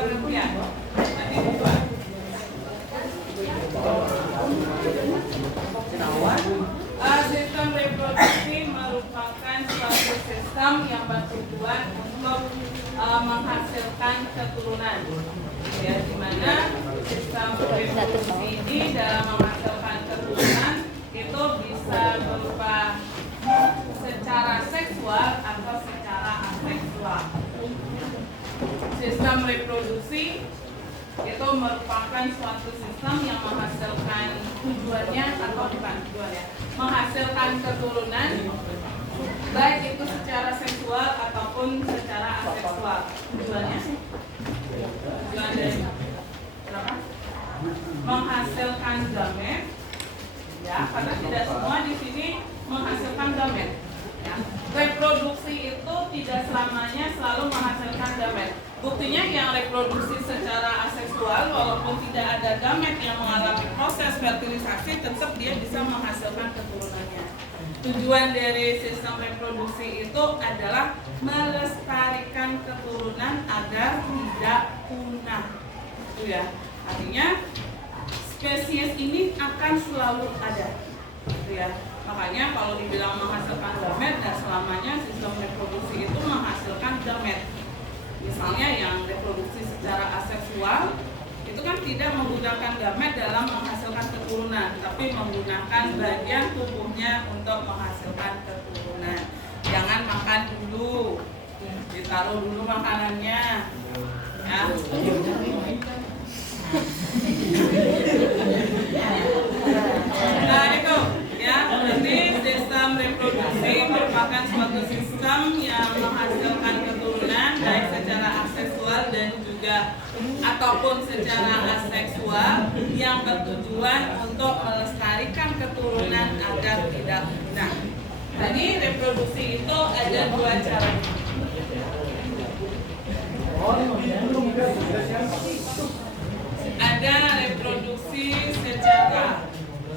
pengertian. Nanti dua. Sistem reproduksi merupakan suatu sistem yang bertujuan untuk menghasilkan keturunan. Ya, di mana sistem reproduksi ini dalam menghasilkan keturunan itu bisa berupa secara seksual atau secara aseksual. Sistem reproduksi itu merupakan suatu sistem yang menghasilkan tujuannya atau bukan tujuan ya, menghasilkan keturunan baik itu secara seksual ataupun secara aseksual. Tujuannya berapa? Menghasilkan gamet, ya, karena tidak semua di sini menghasilkan gamet. Ya. Reproduksi itu tidak selamanya selalu menghasilkan gamet. Buktinya yang reproduksi secara aseksual, walaupun tidak ada gamet yang mengalami proses fertilisasi, tetap dia bisa menghasilkan keturunannya. Tujuan dari sistem reproduksi itu adalah melestarikan keturunan agar tidak punah. Itu ya. Artinya spesies ini akan selalu ada. Itu ya. Makanya kalau dibilang menghasilkan gamet, dan selamanya sistem reproduksi itu menghasilkan gamet. Misalnya yang reproduksi secara aseksual itu kan tidak menggunakan gamet dalam menghasilkan keturunan, tapi menggunakan bagian tubuhnya untuk menghasilkan keturunan. Jangan makan dulu, ditaruh dulu makanannya, ya. Nah itu, ya, berarti sistem reproduksi merupakan suatu sistem yang menghasilkan keturunan baik secara aseksual dan juga ataupun secara aseksual yang bertujuan untuk melestarikan keturunan agar tidak punah. Tadi reproduksi itu ada dua cara. Ada reproduksi secara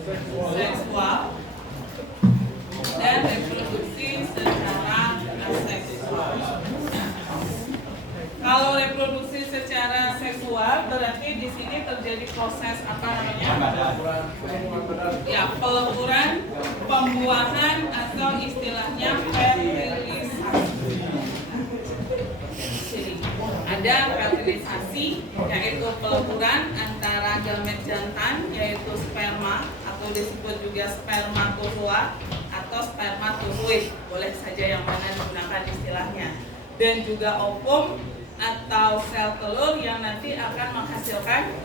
seksual dan reproduksi secara aseksual. Kalau reproduksi secara seksual berarti di sini terjadi proses apa namanya? Ya, peleburan, pembuahan atau istilahnya fertilisasi. Ada fertilisasi yaitu peleburan antara gamet jantan yaitu sperma atau disebut juga spermatozoa atau spermatozoid, boleh saja yang mana digunakan istilahnya, dan juga ovum atau sel telur yang nanti akan menghasilkan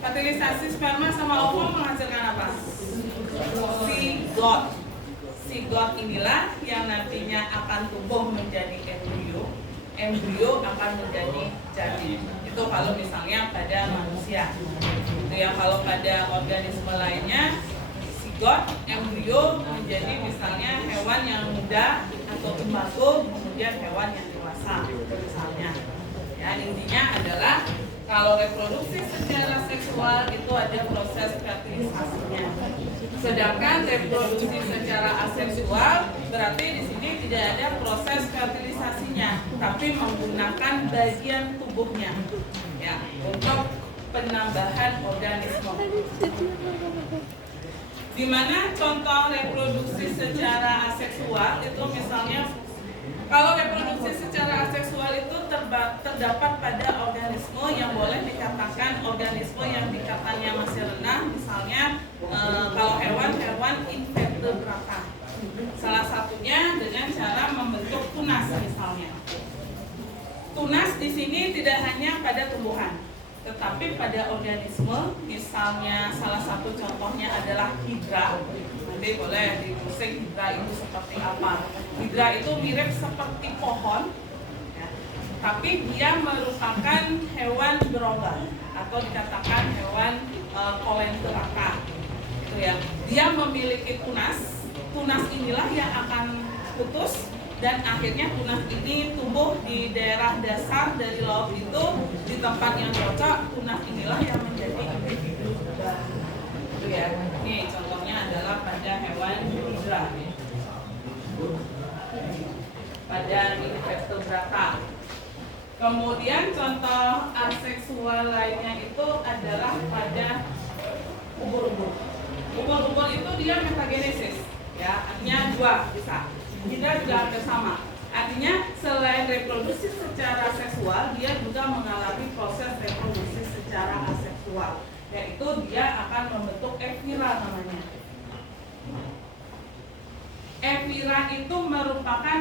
fertilisasi. Sperma sama ovum menghasilkan apa? Zigot. Zigot inilah yang nantinya akan tumbuh menjadi embrio. Embrio akan menjadi janin. Itu kalau misalnya pada manusia. Itu ya, kalau pada organisme lainnya zigot, embrio menjadi misalnya hewan yang muda atau imago, kemudian hewan yang dewasa misalnya. Ya, intinya adalah kalau reproduksi secara seksual itu ada proses fertilisasinya. Sedangkan reproduksi secara aseksual berarti di sini tidak ada proses fertilisasinya, tapi menggunakan bagian tubuhnya ya untuk penambahan organisme. Di mana contoh reproduksi secara aseksual itu misalnya, kalau reproduksi secara aseksual itu terdapat pada organisme yang boleh dikatakan organisme yang tingkatannya masih rendah, misalnya kalau hewan-hewan invertebrata. Salah satunya dengan cara membentuk tunas misalnya. Tunas di sini tidak hanya pada tumbuhan, tetapi pada organisme, misalnya salah satu contohnya adalah hidra. Nanti boleh diusik hidra itu seperti apa. Hidra itu mirip seperti pohon, ya, tapi dia merupakan hewan berongga atau dikatakan hewan kolenteraka. Itu ya. Dia memiliki tunas. Tunas inilah yang akan putus dan akhirnya tunas ini tumbuh di daerah dasar dari laut itu, di tempat yang cocok. Tunas inilah yang menjadi individu baru. Itu ya. Ini contohnya adalah pada hewan hidra, pada invertebrata. Kemudian contoh aseksual lainnya itu adalah pada ubur-ubur. Ubur-ubur itu dia metagenesis, ya, artinya dua bisa. Hidra juga hampir sama. Artinya selain reproduksi secara seksual, dia juga mengalami proses reproduksi secara aseksual, yaitu dia akan membentuk evira namanya. Evira itu merupakan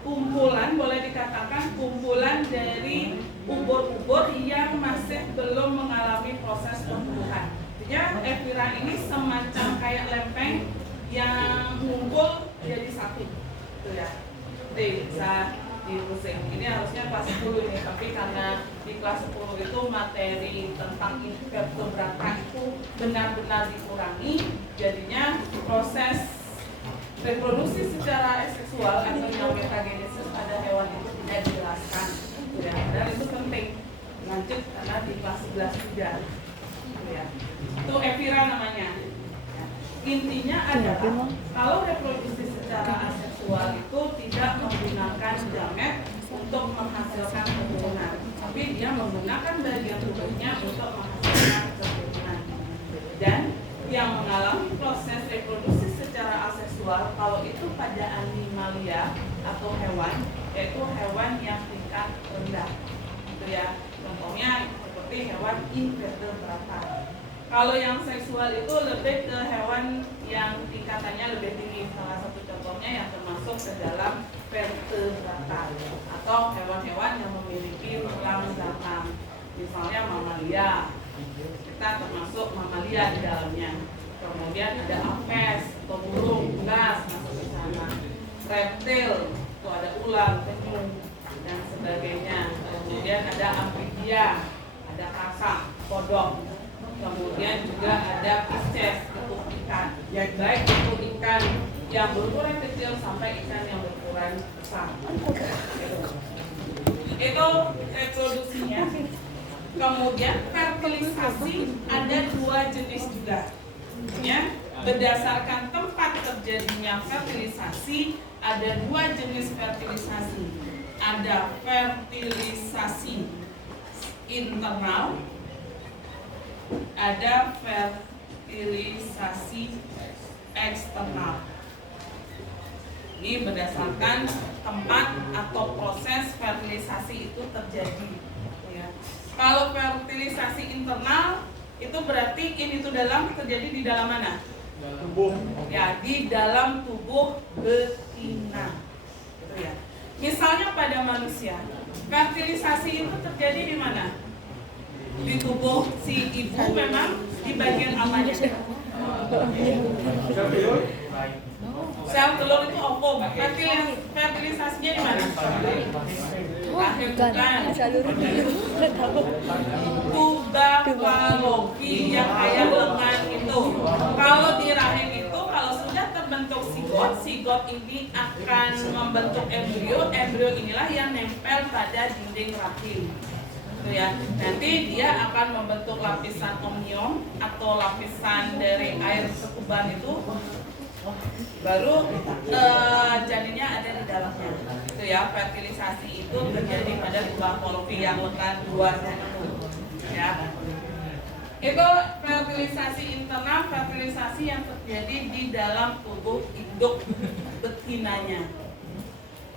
kumpulan, boleh dikatakan kumpulan dari ubur-ubur yang masih belum mengalami proses tumbuhan. Artinya evira ini semacam kayak lempeng yang ngumpul jadi satu, gitu ya. Bisa dipusing. Ini harusnya kelas 10 ini, tapi karena di kelas 10 itu materi tentang invertebrata itu benar-benar dikurangi, jadinya proses reproduksi secara seksual atau yang metagenesis pada hewan itu tidak dijelaskan, ya. Dan itu penting lanjut karena di kelas 11 juga, ya. Itu evira namanya. Ya. Intinya adalah kalau reproduksi secara aseksual itu tidak menggunakan gamet untuk menghasilkan keturunan, tapi dia menggunakan bagian tubuhnya untuk menghasilkan keturunan. Dan yang mengalami proses reproduksi secara aseksual kalau itu pada animalia atau hewan, yaitu hewan yang tingkat rendah, gitu ya. Contohnya seperti hewan invertebrata. Kalau yang seksual itu lebih ke hewan yang tingkatannya lebih tinggi. Salah satu contohnya yang termasuk ke dalam vertebrata atau hewan-hewan yang memiliki tulang belakang, misalnya mamalia. Kita termasuk mamalia di dalamnya. Kemudian ada apes atau burung, unggas masuk ke sana. Reptil, itu ada ular, penyu dan sebagainya. Kemudian ada amfibia, ada kasa, kodok. Kemudian juga ada pisces, itu ikan. Baik itu ikan yang berukuran kecil sampai ikan yang berukuran besar. Itu reproduksinya. Kemudian fertilisasi ada dua jenis juga. Ya, berdasarkan tempat terjadinya fertilisasi ada dua jenis fertilisasi. Ada fertilisasi internal, ada fertilisasi eksternal. Ini berdasarkan tempat atau proses fertilisasi itu terjadi. Ya. Kalau fertilisasi internal itu berarti ini tuh terjadi di dalam mana? Tubuh. Ya, di dalam tubuh betina. Gitu ya. Misalnya pada manusia, fertilisasi itu terjadi di mana? Di tubuh si ibu memang di bagian apanya? Sel telur itu ovum. Fertilisasinya di mana? Rahim bukan. Tuba Fallopi yang kayak lengan itu. Kalau di rahim itu kalau sudah terbentuk zigot ini akan membentuk embrio. Embrio inilah yang nempel pada dinding rahim. Gitu ya. Nanti dia akan membentuk lapisan amnion atau lapisan dari air sekuban itu. Baru janinnya ada di dalamnya. Itu ya, fertilisasi itu terjadi pada tuba Fallopi yang lengan luarnya itu. Ya. Itu fertilisasi internal, fertilisasi yang terjadi di dalam tubuh induk betinanya.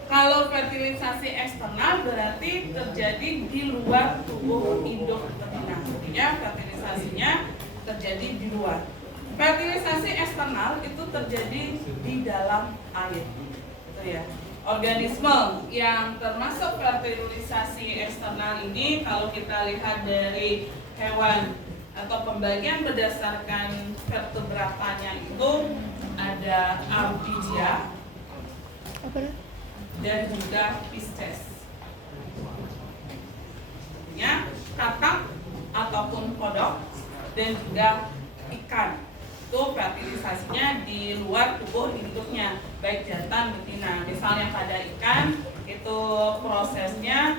Kalau fertilisasi eksternal berarti terjadi di luar tubuh induk betina. Artinya fertilisasinya terjadi di luar. Fertilisasi eksternal itu terjadi di dalam air. Gitu ya. Organisme yang termasuk fertilisasi eksternal ini kalau kita lihat dari hewan atau pembagian berdasarkan vertebratanya itu ada amfibia dan juga pisces. Ya, katak ataupun kodok dan juga ikan. Itu fertilisasinya di luar tubuh induknya, baik jantan betina. Misalnya pada ikan itu prosesnya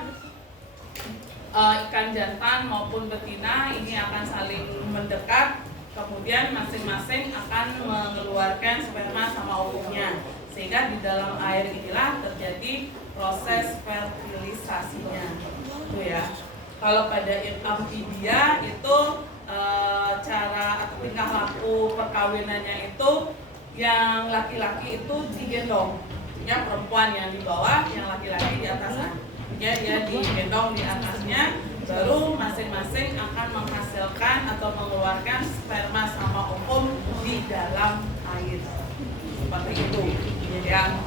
ikan jantan maupun betina ini akan saling mendekat, kemudian masing-masing akan mengeluarkan sperma sama ovumnya, sehingga di dalam air inilah terjadi proses fertilisasinya. Itu ya. Kalau pada amfibia itu cara atau tingkah laku perkawinannya itu yang laki-laki itu digendong, ya perempuan yang di bawah, yang laki-laki di atasnya. Ya, dia digendong di atasnya, baru masing-masing akan menghasilkan atau mengeluarkan sperma sama ovum di dalam air. Seperti itu. Ya.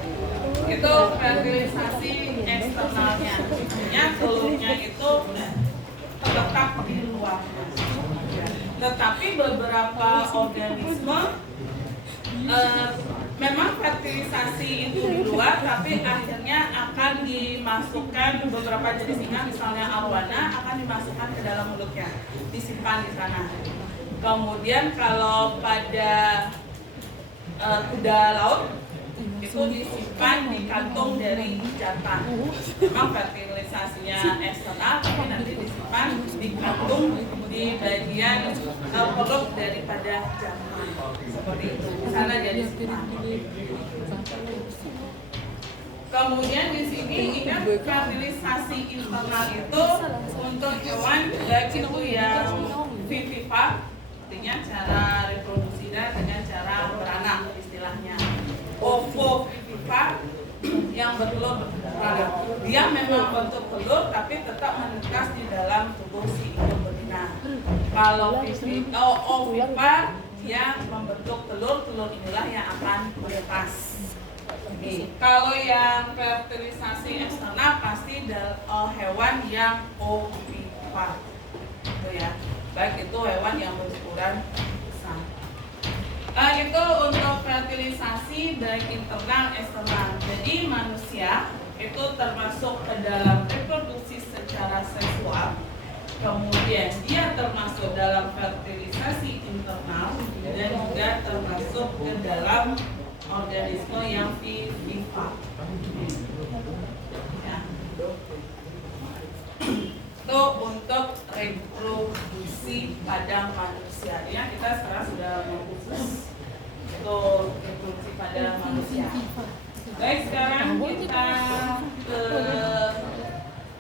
Itu fertilisasi eksternalnya. Maksudnya telurnya itu terletak di luar. Tetapi beberapa organisme memang fertilisasi itu di luar, tapi akhirnya akan dimasukkan beberapa jenis ikan, misalnya arowana akan dimasukkan ke dalam mulutnya, disimpan di sana. Kemudian kalau pada kuda laut itu disimpan di kantung dari jantan. Memang fertilisasinya eksternal, tapi nanti disimpan di kantung di bagian perut daripada jantan. Seperti itu. Di sana dia disimpan. Kemudian di sini ingat fertilisasi internal itu untuk hewan baik itu yang vivipar, artinya cara reproduksinya dengan cara beranak istilahnya. Ovovivipar yang bertelur beranak. Dia memang bentuk telur tapi tetap menetas di dalam tubuh si induk betina. Kalau ovipar dia membentuk telur, telur inilah yang akan menetas. Kalau yang fertilisasi eksternal pasti hewan yang ovipar, itu ya, baik itu hewan yang berukuran besar. Itu untuk fertilisasi baik internal eksternal. Jadi manusia itu termasuk ke dalam reproduksi secara seksual. Kemudian dia termasuk dalam fertilisasi internal dan juga termasuk ke dalam organisme yang vivipar. Ya. Itu untuk reproduksi pada manusia. Ya, kita sekarang sudah fokus untuk reproduksi pada manusia. Baik, sekarang kita ke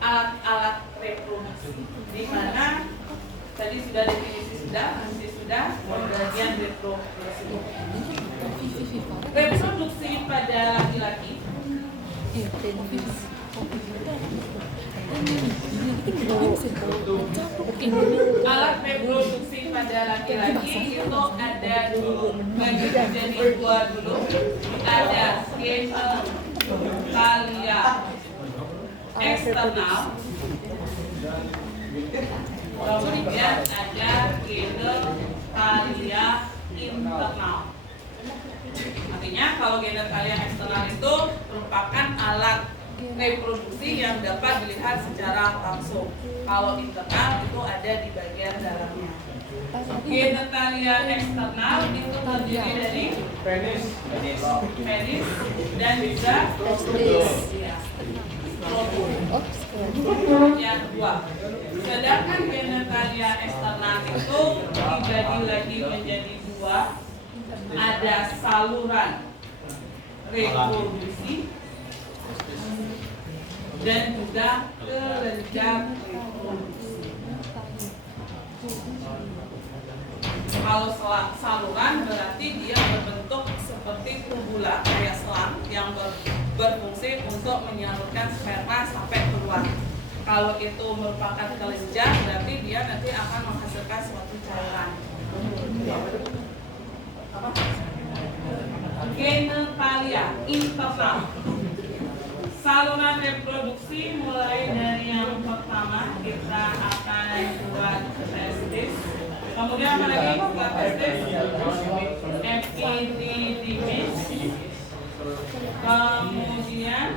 alat-alat reproduksi, di mana tadi sudah definisi sudah bagian reproduksi. Reproduksi pada laki-laki alat reproduksi pada laki-laki itu ada dulu, bagi jadi dua dulu, ada genitalia eksternal, kemudian ada genitalia internal. Artinya kalau genitalia eksternal itu merupakan alat reproduksi yang dapat dilihat secara langsung. Kalau internal itu ada di bagian dalamnya. Genitalia eksternal itu terdiri dari penis dan juga yang dua. Sedangkan genitalia eksternal itu dibagi lagi menjadi dua. Ada saluran reproduksi dan juga kelenjar reproduksi. Kalau saluran berarti dia berbentuk seperti tubula, kayak selang yang berfungsi untuk menyalurkan sperma sampai keluar. Kalau itu merupakan kelenjar, berarti dia nanti akan menghasilkan suatu cairan. Genitalia internal. Saluran reproduksi mulai dari yang pertama kita akan buat testis. Kemudian apa lagi setelah testis? Epididymis. Kemudian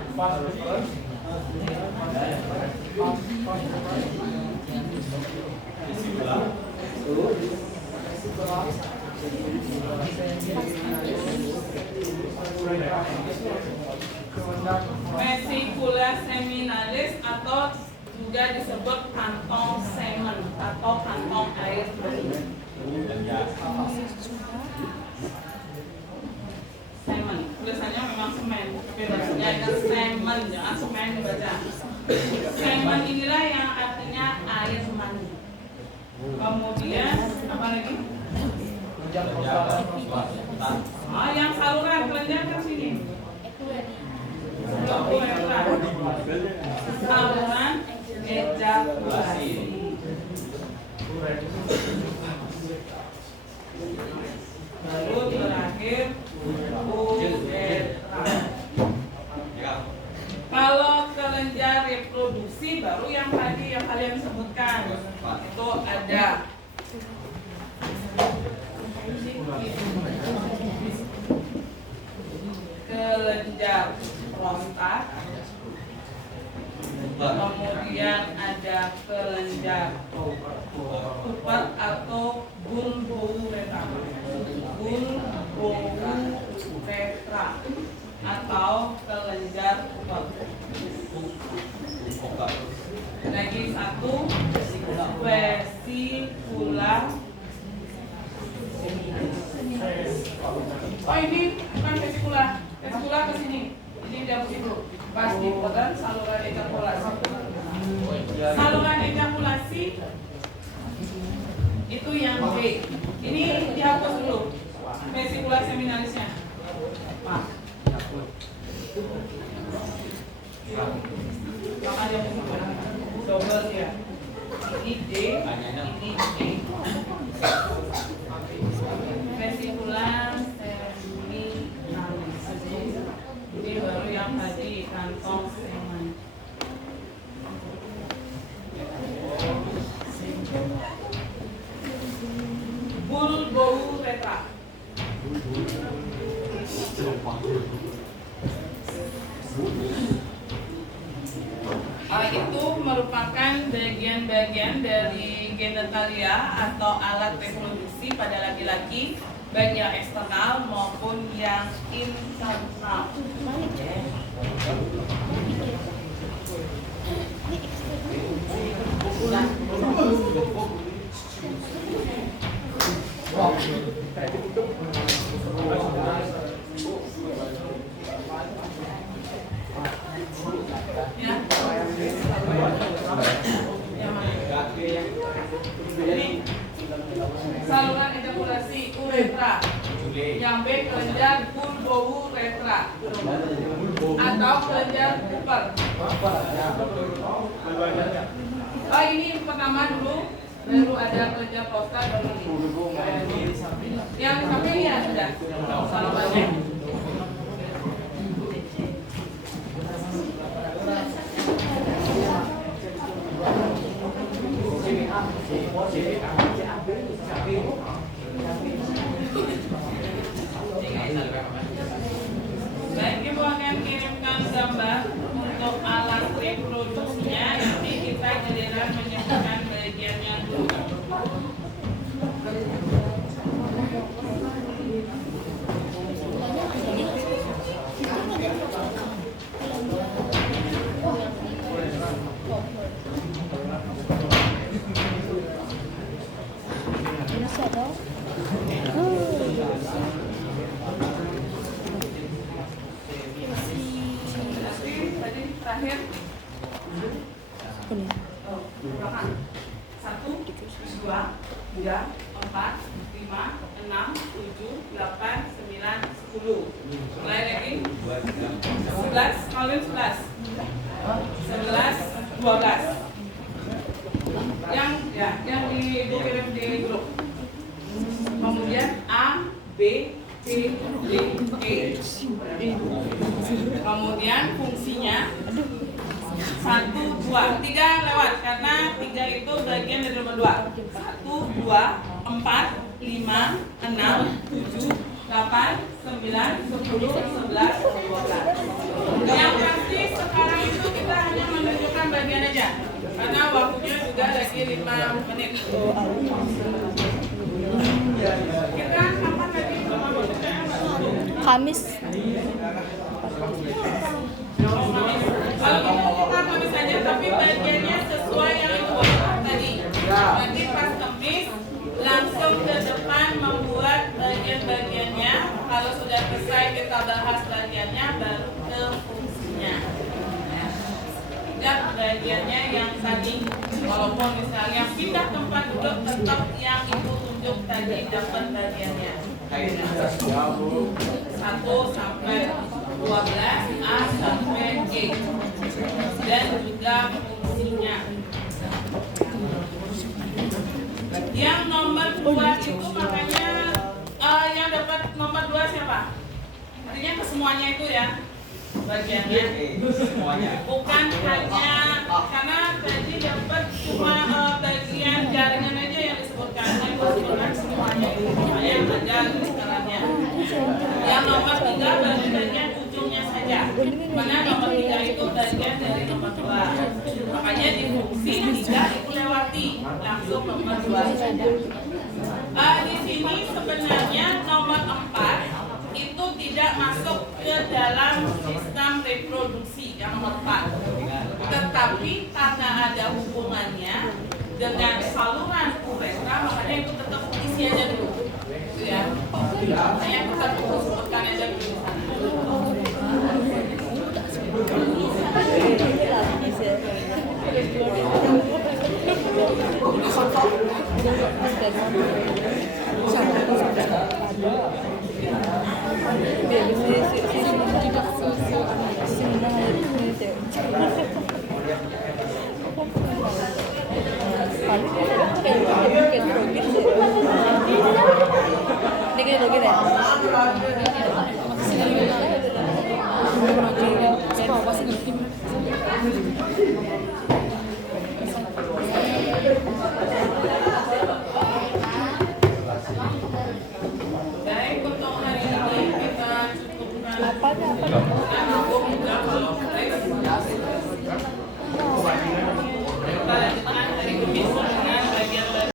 vesicula seminalis atau juga disebut kantong semen atau kantong air beri. Semen, tulisannya memang semen, tapi bacanya ada semen, jangan semen dibaca. Semen inilah yang artinya air mani. Kemudian apa lagi? Yang saluran kelenjar ke sini. Saluran ejakulasi. Baru terakhir uretra. Kalau kelenjar reproduksi baru yang tadi yang kalian sebutkan itu ada kelenjar prostat, kemudian ada kelenjar upat atau bulbouretra, bulbouretra atau kelenjar upat. Lagi satu vesikula. Oh ini bukan vesikula, vesikula ke sini. Ini dihapus itu. Pas di badan saluran ejakulasi. Saluran ejakulasi itu yang B. Ini dihapus dulu. Vesikula seminalisnya. Pak. Makanya double ya. Ini D, ini D. Vesikula seminalis. Ini baru yang tadi kantong semen. Bulbouretra. Itu merupakan bagian-bagian dari genitalia atau alat reproduksi pada laki-laki, baik yang eksternal maupun yang internal. Saluran ejakulasi uretra. Yang B kelenjar bulbouretra atau kelenjar Cooper. Oh ini pertama dulu, baru ada kelenjar prostat baru ini. Yang sampai ini ya sudah salurannya. Baik, Ibu akan kirimkan gambar untuk alat reproduksinya. Nanti kita giliran menyebutkan bagiannya dulu. Terakhir 1, 2, 3, 4, 5, 6, 7, 8, 9, 10. Mulai lagi 11, kalian 11, 12. Yang dikirim di grup. Kemudian A, B, C, D, E. Kemudian fungsinya 1, 2, 3 lewat karena 3 itu bagian dari nomor 2. 1, 2, 4, 5, 6, 7, 8, 9, 10, 11, 12. Yang pasti sekarang itu kita hanya menunjukkan bagian aja karena waktunya juga lagi 5 menit. Kita kapan lagi? Kamis. Kalau kita Kamis saja, tapi bagiannya sesuai yang itu tadi. Nanti pas Kamis langsung ke depan membuat bagian-bagiannya. Kalau sudah selesai kita bahas bagiannya, baru ke fungsinya. Ya, bagiannya yang tadi, walaupun misalnya pindah tempat duduk tetap yang ibu tunjuk tadi dapat bagiannya. 1 sampai 12, A sampai G, dan juga fungsinya. Yang nomor 2 itu makanya yang dapat nomor 2 siapa? Artinya kesemuanya itu ya bagiannya, bukan hanya karena tadi dapat cuma bagian jaringan aja yang disebutkan, semuanya itu yang ada listerannya. Yang nomor 3 baru bagian ujungnya saja, mana nomor 3 itu bagian dari nomor 2, makanya di fungsi 3 itu lewati langsung nomor 2 saja. Di sini sebenarnya nomor 4 itu tidak masuk ke dalam sistem reproduksi yang nomor 4, tetapi karena ada hubungannya dengan saluran uretra, makanya itu tetap isi aja dulu, gitu ya. Makanya tetap sebutkan aja dulu di sana.